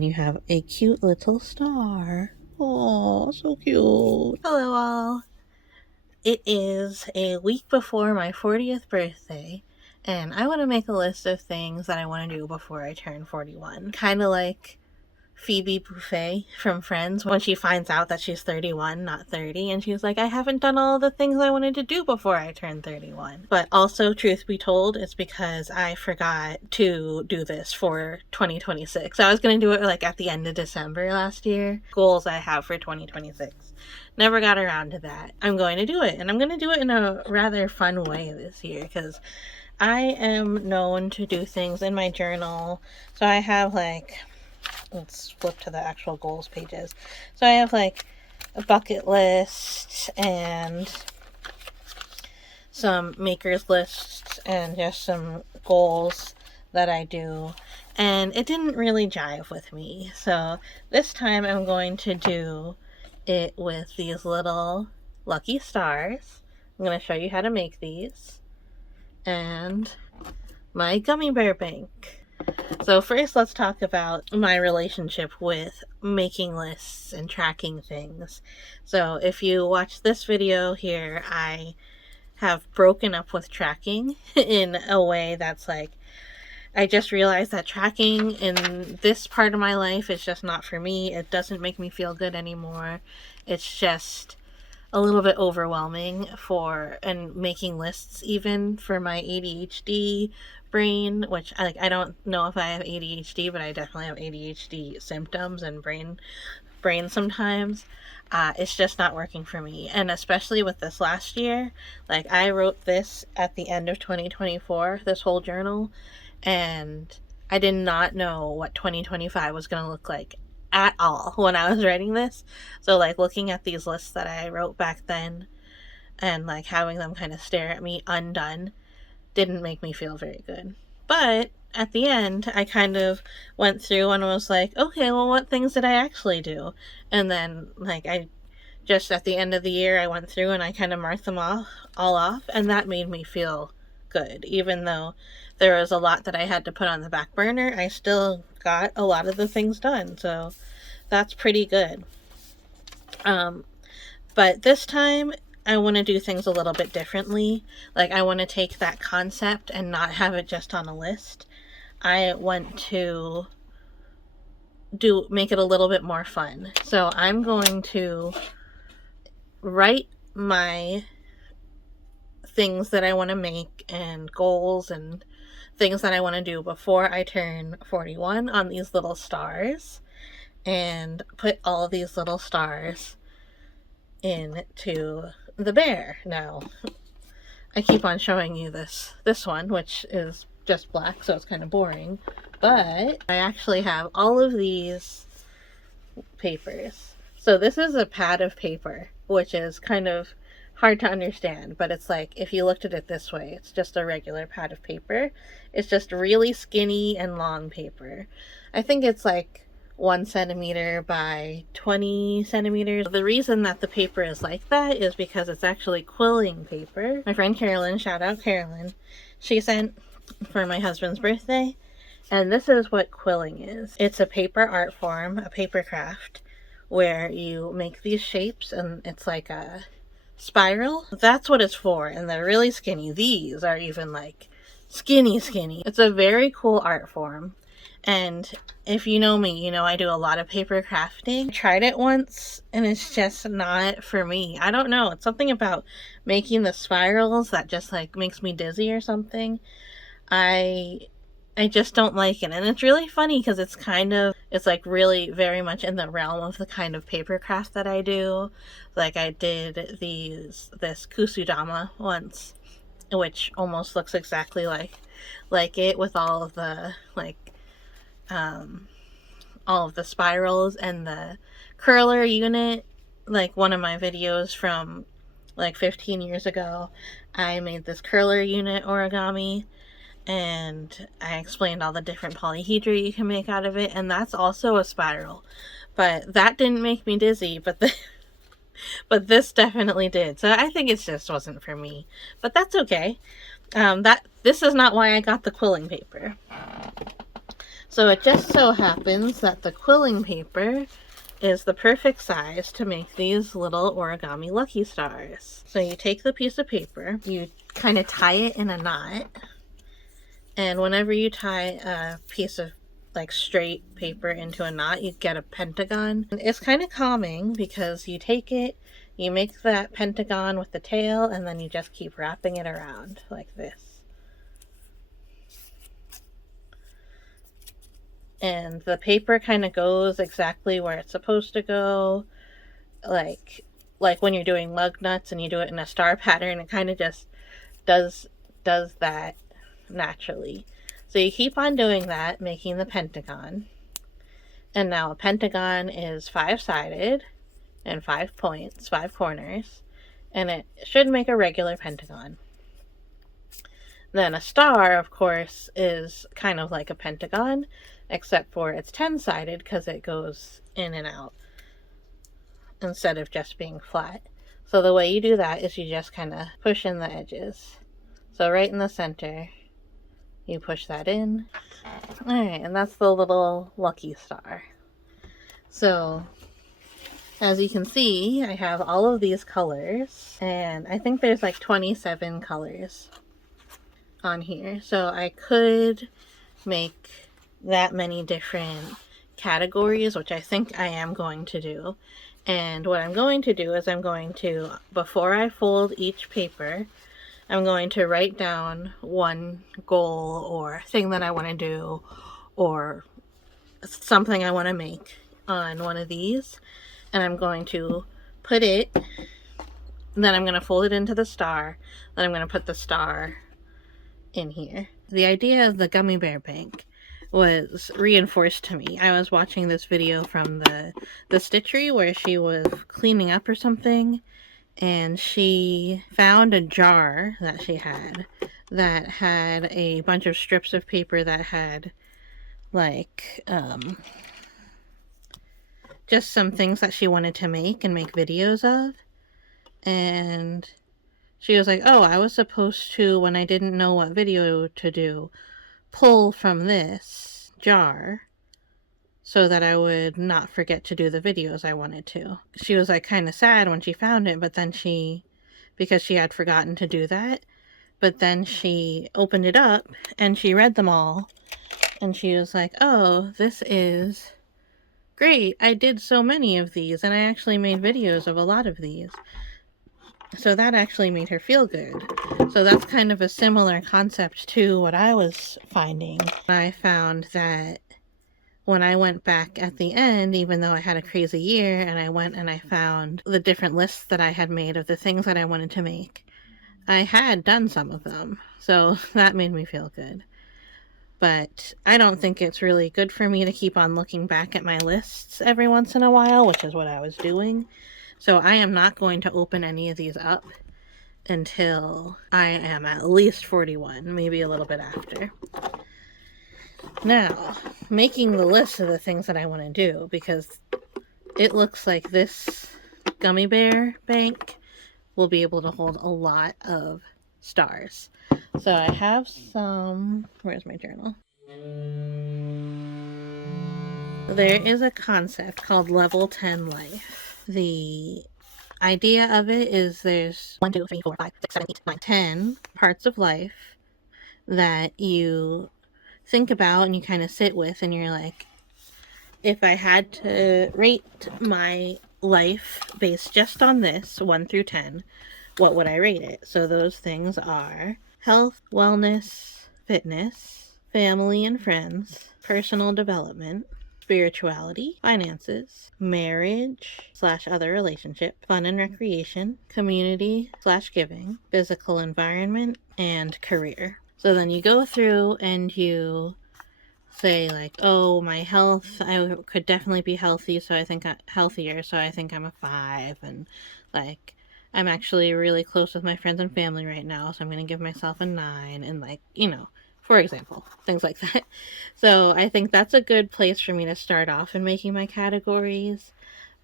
You have a cute little star. Oh, so cute. Hello all. It is a week before my 40th birthday, and I want to make a list of things that I want to do before I turn 41. Kind of like Phoebe Buffay from Friends when she finds out that she's 31, not 30, and she's like, I haven't done all the things I wanted to do before I turned 31. But also, truth be told, it's because I forgot to do this for 2026. I was going to do it like at the end of December last year. Goals I have for 2026. Never got around to that. I'm going to do it, and I'm going to do it in a rather fun way this year because I am known to do things in my journal. So I have let's flip to the actual goals pages. So I have like a bucket list and some maker's lists and just some goals that I do, and it didn't really jive with me. So this time I'm going to do it with these little lucky stars. I'm going to show you how to make these, and my gummy bear bank. So first, let's talk about my relationship with making lists and tracking things. So if you watch this video here, I have broken up with tracking in a way that's like, I just realized that tracking in this part of my life is just not for me. It doesn't make me feel good anymore. It's just a little bit overwhelming and making lists even for my ADHD brain, which I don't know if I have ADHD, but I definitely have ADHD symptoms and brain sometimes. It's just not working for me. And especially with this last year, like I wrote this at the end of 2024, this whole journal, and I did not know what 2025 was going to look like at all when I was writing this. So like looking at these lists that I wrote back then and like having them kind of stare at me undone didn't make me feel very good. But at the end, I kind of went through and was like, okay, well, what things did I actually do? And then like I just at the end of the year, I went through and I kind of marked them all off, and that made me feel good. Even though there was a lot that I had to put on the back burner, I still got a lot of the things done. So that's pretty good. But this time I want to do things a little bit differently. Like I want to take that concept and not have it just on a list. I want to make it a little bit more fun. So I'm going to write my things that I want to make and goals and things that I want to do before I turn 41 on these little stars, and put all of these little stars into the bear. Now, I keep on showing you this one, which is just black, so it's kind of boring, but I actually have all of these papers. So this is a pad of paper, which is kind of hard to understand, but it's like, if you looked at it this way, it's just a regular pad of paper. It's just really skinny and long paper. I think it's like 1 centimeter by 20 centimeters. The reason that the paper is like that is because it's actually quilling paper. My friend Carolyn, shout out Carolyn, she sent for my husband's birthday, and this is what quilling is. It's a paper art form, a paper craft, where you make these shapes, and it's like a spiral. That's what it's for, and they're really skinny. These are even like skinny. It's a very cool art form, and if you know me, you know I do a lot of paper crafting. I tried it once, and it's just not for me. I don't know. It's something about making the spirals that just like makes me dizzy or something. I just don't like it. And it's really funny because it's like really very much in the realm of the kind of paper craft that I do. Like I did this kusudama once, which almost looks exactly like it, with all of the all of the spirals and the curler unit. Like one of my videos from like 15 years ago, I made this curler unit origami, and I explained all the different polyhedra you can make out of it, and that's also a spiral. But that didn't make me dizzy, but this definitely did. So I think it just wasn't for me. But that's okay. This is not why I got the quilling paper. So it just so happens that the quilling paper is the perfect size to make these little origami lucky stars. So you take the piece of paper, you kind of tie it in a knot, and whenever you tie a piece of like straight paper into a knot, you get a pentagon. It's kind of calming because you take it, you make that pentagon with the tail, and then you just keep wrapping it around like this. And the paper kind of goes exactly where it's supposed to go. Like when you're doing lug nuts and you do it in a star pattern, it kind of just does that naturally. So you keep on doing that, making the pentagon. And now a pentagon is 5-sided and 5 points, 5 corners, and it should make a regular pentagon. Then a star, of course, is kind of like a pentagon, except for it's 10-sided because it goes in and out instead of just being flat. So the way you do that is you just kind of push in the edges. So right in the center, you push that in. Alright, and that's the little lucky star. So, as you can see, I have all of these colors, and I think there's like 27 colors on here. So I could make that many different categories, which I think I am going to do. And what I'm going to do is I'm going to, before I fold each paper, I'm going to write down one goal or thing that I want to do or something I want to make on one of these. And I'm going to put it, then I'm going to fold it into the star, then I'm going to put the star in here. The idea of the gummy bear bank was reinforced to me. I was watching this video from the stitchery where she was cleaning up or something, and she found a jar that she had that had a bunch of strips of paper that had like just some things that she wanted to make and make videos of. And she was like, oh, I was supposed to, when I didn't know what video to do, pull from this jar so that I would not forget to do the videos I wanted to. She was like kind of sad when she found it, but then because she had forgotten to do that, but then she opened it up and she read them all and she was like, oh, this is great. I did so many of these and I actually made videos of a lot of these. So that actually made her feel good. So that's kind of a similar concept to what I was finding. I found that when I went back at the end, even though I had a crazy year, and I went and I found the different lists that I had made of the things that I wanted to make, I had done some of them. So that made me feel good. But I don't think it's really good for me to keep on looking back at my lists every once in a while, which is what I was doing. So I am not going to open any of these up until I am at least 41, maybe a little bit after. Now, making the list of the things that I want to do, because it looks like this gummy bear bank will be able to hold a lot of stars. So I have some, where's my journal? There is a concept called level 10 life. The idea of it is there's 1, 2, 3, 4, 5, 6, 7, 8, 9, 10 parts of life that you think about and you kind of sit with, and you're like, if I had to rate my life based just on this 1 through 10, what would I rate it? So those things are health, wellness, fitness, family and friends, personal development, spirituality, finances, marriage / other relationship, fun and recreation, community / giving, physical environment, and career. So then you go through and you say like, oh, my health, I could definitely be healthy, so I think healthier, so I think I'm a 5, and like, I'm actually really close with my friends and family right now, so I'm going to give myself a 9, and like, for example, things like that. So I think that's a good place for me to start off in making my categories,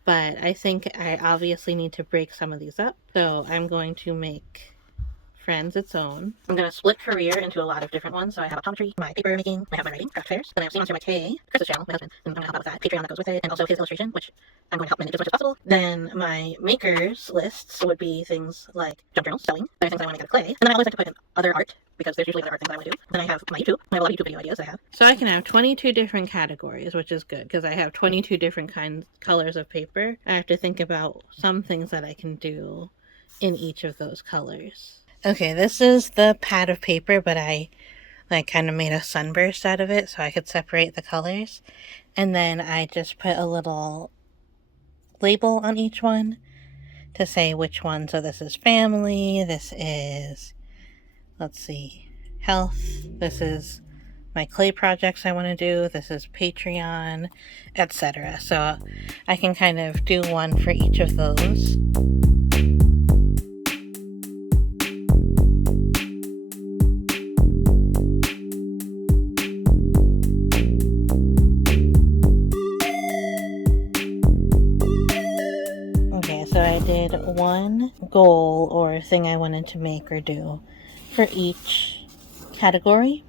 but I think I obviously need to break some of these up. So I'm going to make Friends its own. I'm going to split career into a lot of different ones. So I have optometry, my paper making, I have my writing, craft fairs. Then I have See Monster My K, Chris's channel, my husband, and I'm going to help out with that. Patreon that goes with it, and also his illustration, which I'm going to help manage as much as possible. Then my makers lists would be things like junk journals, sewing, other things I want to make out of clay. And then I always like to put in other art, because there's usually other art things I want to do. Then I have my YouTube. I have a lot of YouTube video ideas I have. So I can have 22 different categories, which is good, because I have 22 different colors of paper. I have to think about some things that I can do in each of those colors. Okay, this is the pad of paper, but I kind of made a sunburst out of it so I could separate the colors. And then I just put a little label on each one to say which one. So this is family, this is, let's see, health, this is my clay projects I want to do, this is Patreon, etc. So I can kind of do one for each of those. So I did one goal or thing I wanted to make or do for each category.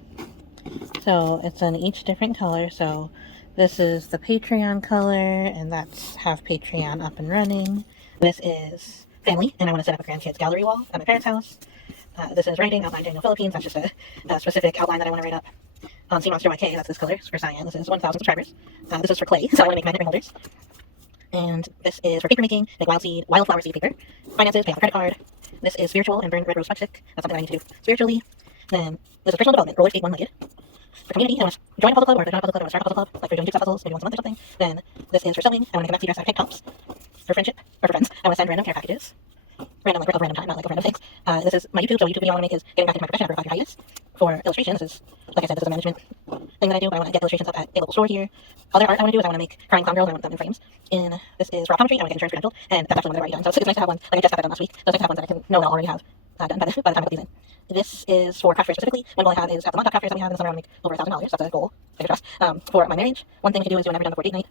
So it's in each different color. So this is the Patreon color, and that's have Patreon up and running. This is family, and I want to set up a grandkids gallery wall at my parents' house. This is writing, outline Daniel Philippines. That's just a specific outline that I want to write up. On See Monster YK, that's this color. For cyan, this is 1,000 subscribers. This is for clay, so I want to make magnet ring holders. And this is for paper making, like wildflower seed paper. Finances, pay off a credit card. This is spiritual and burn red rose stick. That's something I need to do spiritually. Then this is personal development, roller skate one-legged. For community, I want to join a puzzle club, or if there's not a puzzle club, I want to start a puzzle club, like for doing jigsaw puzzles, maybe once a month or something. Then this is for sewing. I want to get maxi dress out of tank tops. For friendship, or for friends, I want to send random care packages. Random, like of random time, not like of random things. This is my YouTube, so YouTube video I want to make is getting back into my profession after a 5-year hiatus. For illustration, this is, like I said, this is a management thing that I do, but I want to get illustrations up at a local store here. Other art I want to do is I want to make crying clown girls, I want them in frames. And this is for optometry, I want to get insurance credentialed, and that's actually one that I've already done. So it's nice to have one, like I just got that done last week. So it's nice to have ones that I can know that I'll already have done by the time I put these in. This is for craft fairs specifically. One goal I have is at the Montauk craft fairs that we have in the summer, I want to make over $1,000. That's a goal, fingers crossed. For my marriage, one thing I can do is do an every done before date night.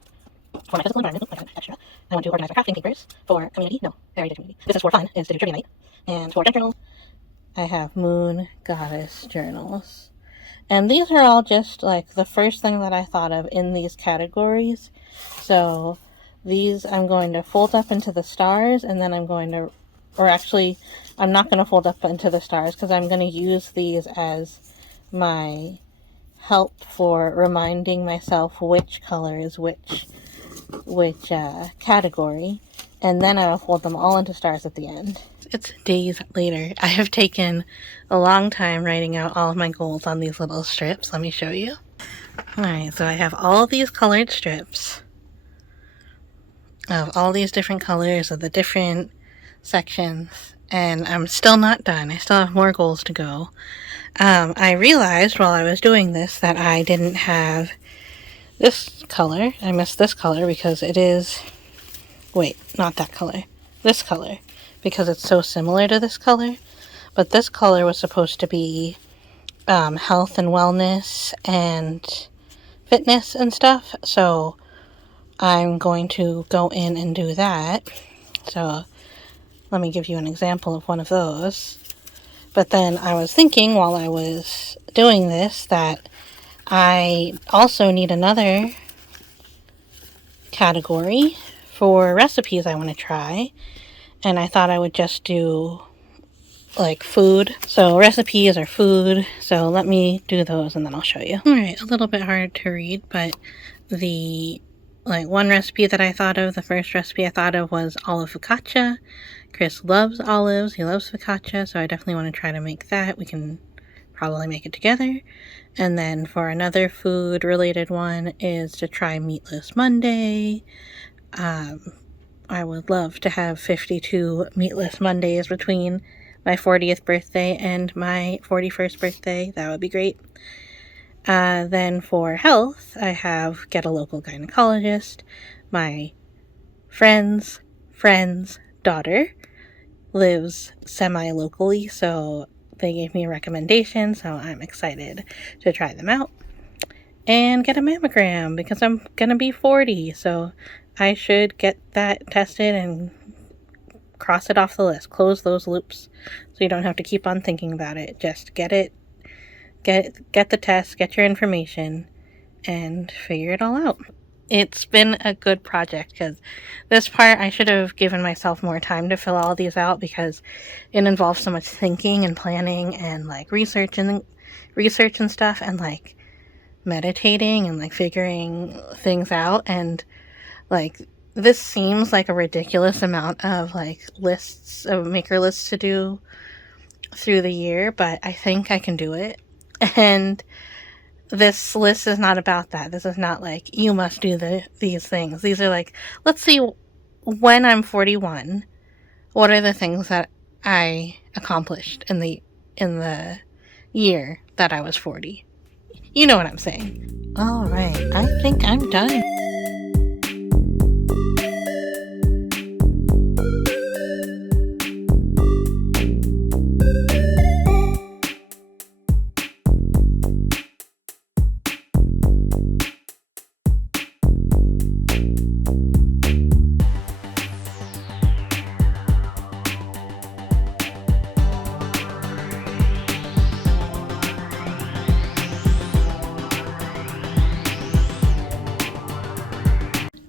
For my physical environment, like extra, I want to organize my crafting papers. For community, no, I already did community. This is for fun, is to do trivia night. And for junk journals, I have moon goddess journals. And these are all just like the first thing that I thought of in these categories. So these I'm going to fold up into the stars, and then I'm going to, or actually I'm not going to fold up into the stars because I'm going to use these as my help for reminding myself which color is which category, and then I'll fold them all into stars at the end. It's days later. I have taken a long time writing out all of my goals on these little strips. Let me show you. Alright, so I have all these colored strips of all these different colors of the different sections, and I'm still not done. I still have more goals to go. I realized while I was doing this that I didn't have this color. I missed this color because it is, wait, not that color, this color, because it's so similar to this color. But this color was supposed to be health and wellness and fitness and stuff, so I'm going to go in and do that. So let me give you an example of one of those. But then I was thinking while I was doing this that I also need another category for recipes I want to try, and I thought I would just do like food. So recipes are food, so let me do those and then I'll show you. Alright, a little bit hard to read, but the one recipe that I thought of, the first recipe I thought of was olive focaccia. Chris loves olives, he loves focaccia, so I definitely want to try to make that. We can probably make it together. And then for another food related one is to try Meatless Monday. I would love to have 52 Meatless Mondays between my 40th birthday and my 41st birthday. That would be great. Then for health, I have get a local gynecologist. My friend's daughter lives semi-locally, so they gave me a recommendation, so I'm excited to try them out. And get a mammogram, because I'm gonna be 40, so I should get that tested and cross it off the list, close those loops so you don't have to keep on thinking about it. Just get the test, get your information, and figure it all out. It's been a good project because this part I should have given myself more time to fill all these out because it involves so much thinking and planning and like research and stuff, and like meditating and like figuring things out. And like this seems like a ridiculous amount of like lists of maker lists to do through the year, but I think I can do it. And this list is not about that. This is not like you must do these things. These are like, let's see, when I'm 41, what are the things that I accomplished in the year that I was 40? You know what I'm saying. All right, I think I'm done.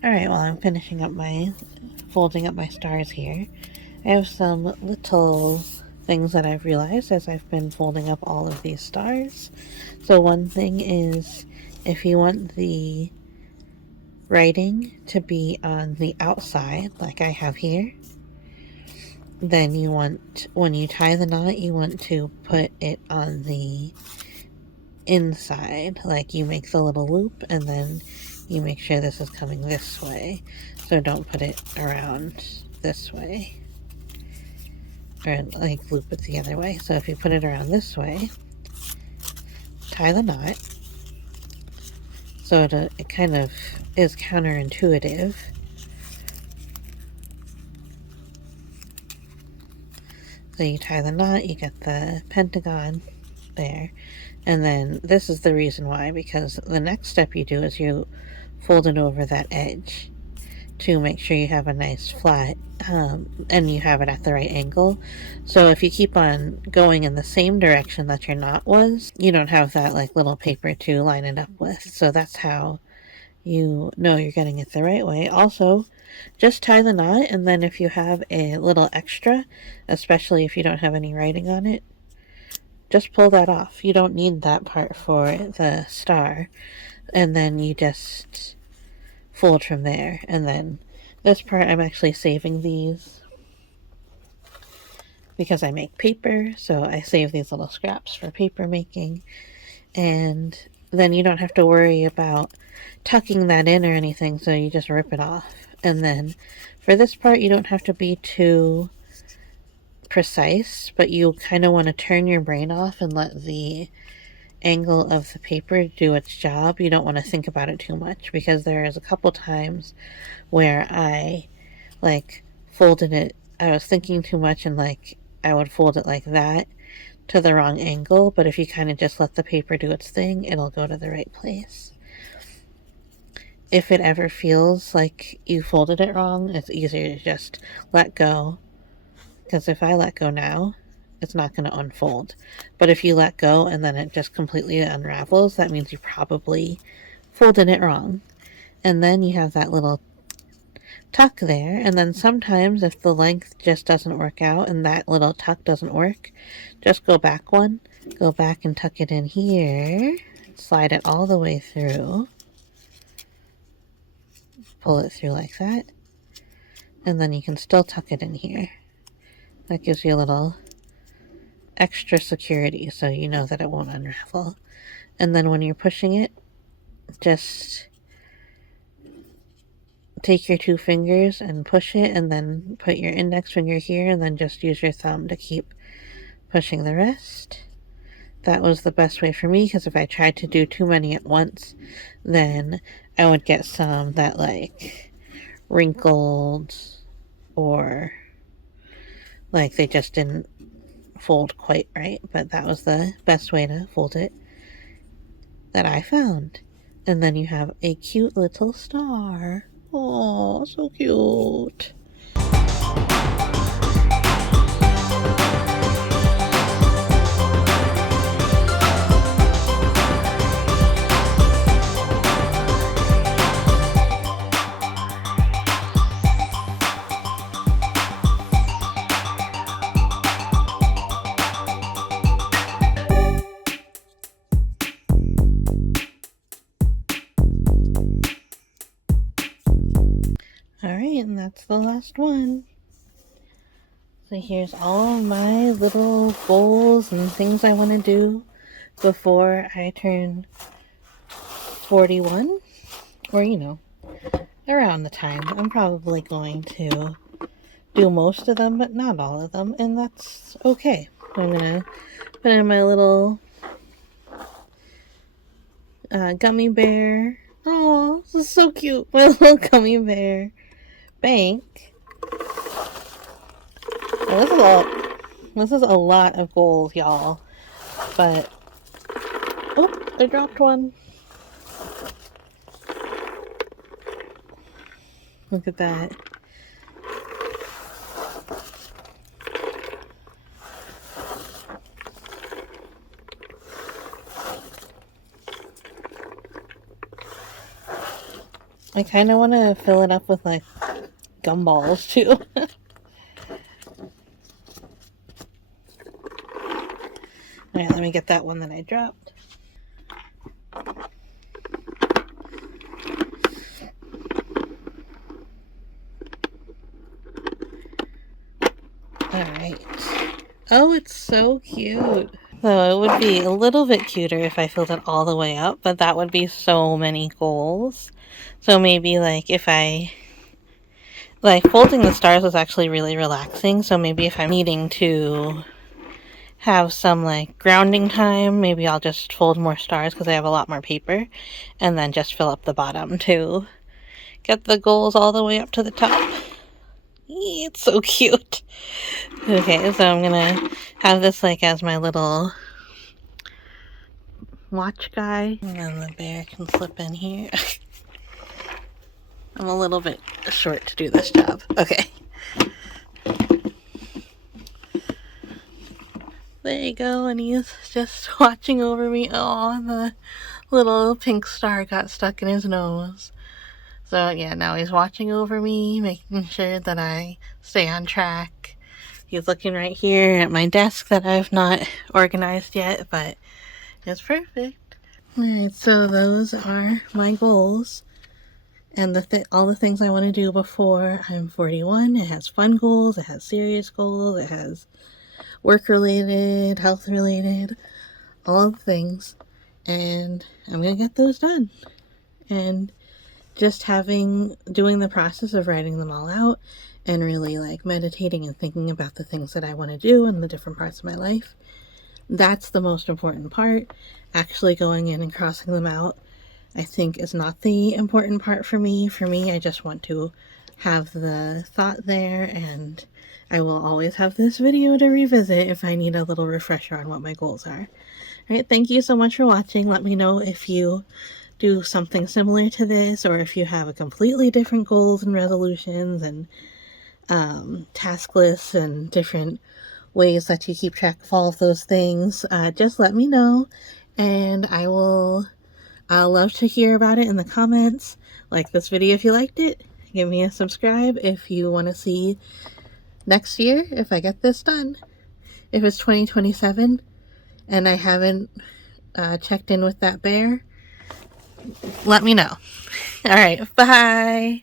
Alright, well, I'm finishing up folding up my stars here. I have some little things that I've realized as I've been folding up all of these stars. So one thing is, if you want the writing to be on the outside, like I have here, then you want, when you tie the knot, you want to put it on the inside. Like you make the little loop and then you make sure this is coming this way. So don't put it around this way. Or like loop it the other way. So if you put it around this way, tie the knot. So it kind of is counterintuitive. So you tie the knot, you get the pentagon there. And then this is the reason why, because the next step you do is you fold it over that edge to make sure you have a nice flat, and you have it at the right angle. So if you keep on going in the same direction that your knot was, you don't have that like little paper to line it up with. So that's how you know you're getting it the right way. Also, just tie the knot, and then if you have a little extra, especially if you don't have any writing on it, just pull that off. You don't need that part for the star. And then you just fold from there. And then this part, I'm actually saving these because I make paper. So I save these little scraps for paper making. And then you don't have to worry about tucking that in or anything. So you just rip it off. And then for this part, you don't have to be too precise, but you kind of want to turn your brain off and let the angle of the paper do its job. You don't want to think about it too much, because there is a couple times where I like folded it, I was thinking too much, and like I would fold it like that to the wrong angle. But if you kind of just let the paper do its thing, it'll go to the right place. If it ever feels like you folded it wrong, it's easier to just let go. Because if I let go now, it's not going to unfold. But if you let go and then it just completely unravels, that means you probably folded it wrong. And then you have that little tuck there. And then sometimes if the length just doesn't work out and that little tuck doesn't work, just go back one. Go back and tuck it in here. Slide it all the way through. Pull it through like that. And then you can still tuck it in here. That gives you a little extra security, so you know that it won't unravel. And then when you're pushing it, just take your 2 fingers and push it, and then put your index finger here, and then just use your thumb to keep pushing the rest. That was the best way for me, because if I tried to do too many at once, then I would get some that like wrinkled, or like they just didn't fold quite right. But that was the best way to fold it that I found. And then you have a cute little star. Oh, so cute. Alright, and that's the last one. So here's all of my little goals and things I want to do before I turn 41. Or, around the time. I'm probably going to do most of them, but not all of them, and that's okay. I'm gonna put in my little gummy bear. Oh, this is so cute. My little gummy bear bank. Now, this is a lot of goals, y'all. But oh, I dropped one. Look at that. I kind of want to fill it up with like gumballs too. Alright, let me get that one that I dropped. Alright. Oh, it's so cute. So it would be a little bit cuter if I filled it all the way up, but that would be so many goals. So maybe like if I... Like folding the stars was actually really relaxing, so maybe if I'm needing to have some like grounding time, maybe I'll just fold more stars because I have a lot more paper, and then just fill up the bottom to get the goals all the way up to the top. It's so cute. Okay, so I'm gonna have this like as my little watch guy, and then the bear can slip in here. I'm a little bit short to do this job. Okay. There you go, and he's just watching over me. Oh, the little pink star got stuck in his nose. So yeah, now he's watching over me, making sure that I stay on track. He's looking right here at my desk that I've not organized yet, but it's perfect. Alright, so those are my goals. And all the things I want to do before I'm 41. It has fun goals, it has serious goals, it has work-related, health-related, all the things. And I'm going to get those done. And just doing the process of writing them all out and really like meditating and thinking about the things that I want to do in the different parts of my life. That's the most important part. Actually going in and crossing them out, I think, is not the important part for me. For me, I just want to have the thought there, and I will always have this video to revisit if I need a little refresher on what my goals are. Alright, thank you so much for watching. Let me know if you do something similar to this, or if you have a completely different goals and resolutions and task lists and different ways that you keep track of all of those things. Just let me know, and I'll love to hear about it in the comments. Like this video if you liked it. Give me a subscribe if you want to see next year if I get this done. If it's 2027 and I haven't checked in with that bear, let me know. Alright, bye!